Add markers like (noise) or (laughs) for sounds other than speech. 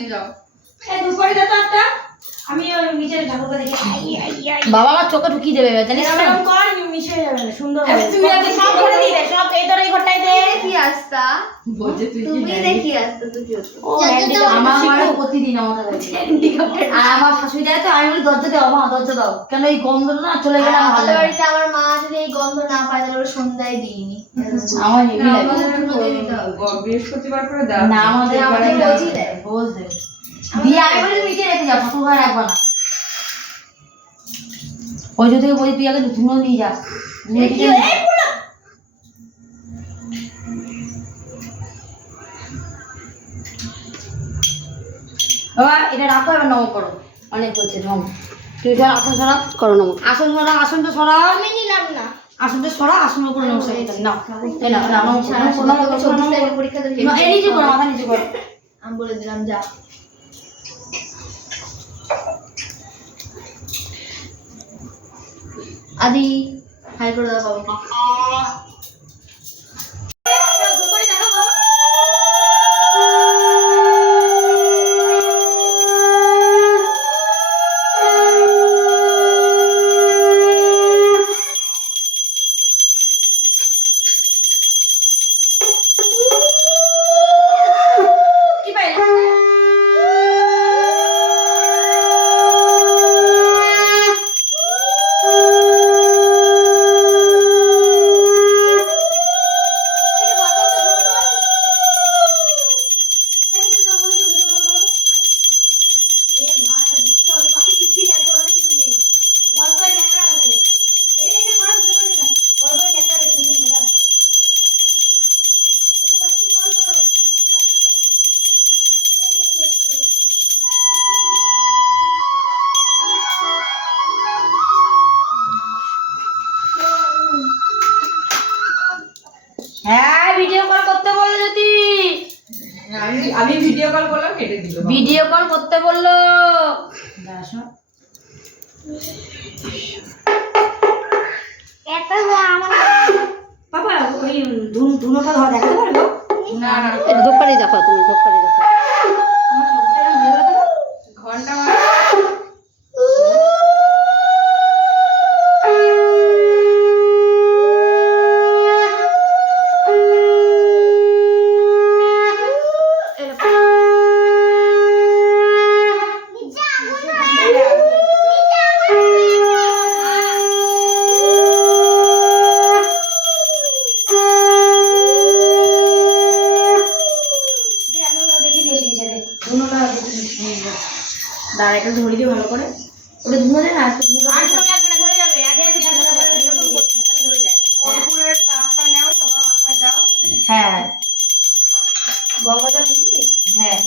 নিয়ে যাও। দুপুরে তো একটা। আমি ওই ঠাকুরকে দেখে। আই বাবা আমার চোখে ঢুকিয়ে দেবে জানিস? এরকম কর মিশে যাবে না সুন্দর হবে। তুমি আগে সব করে দিলে সব এই তোর এই ঘরটাই দে। কি আসতা। বলছে তুই কি তুমি দেখি আসতা তুই কি ও handicap আমার মানে প্রতিদিন আমাকে (laughs) দেয়। আর আমার শাশুড়ি দেয় তো আমি বলি দরজা দাও মা দরজা দাও। কেন এই গন্ধ না চলে গেলে আমার ভালো লাগে আমার মা যদি এই গন্ধ না পায় তাহলে ওরা সন্ধ্যায় দিইনি। আমার হেভি লাগে। বৃহস্পতিবার করে দাও। না আমাদের আমাদের আমাদের রোজই রোজই দেয়। রোজ দেয়। দিয়ে আমি বলি মিটে রেখে যাও ঠাকুর ঘরে রাখবা না। ওই যদি বলি তুই আগে ধুনো নিয়ে যা। বাবা এটা রাখো এবার নম করো। অনেক হচ্ছে নম তুই ধর আসন সরা। করো নম আসন সরা আসনটা সরা। আমি নিলাম না। আসনটা সরা আসন উপরে নমস্কার না। না পরীক্ষা এই নিচে করো মাথা নিচে করো। আমি বলে দিলাম যা। আদি হাই করে দাও আমি আমি ভিডিও কল করলাম কেটে দিল। ভিডিও কল করতে বলল। আসো। বাবা ওই ধুন ধুনোটা ধর দেখাতে পারব? না না দেখো তুমি দোকানে দেখো দাঁড়া, একটু ধরে দিয়ে ভালো করে। ওটা ধুয়ে দেন করতে হয়, তাহলে ধরে যায়। কর্পূরের তাপটা নাও সবার মাথায় দাও হ্যাঁ গঙ্গাজল খেয়েছিস? হ্যাঁ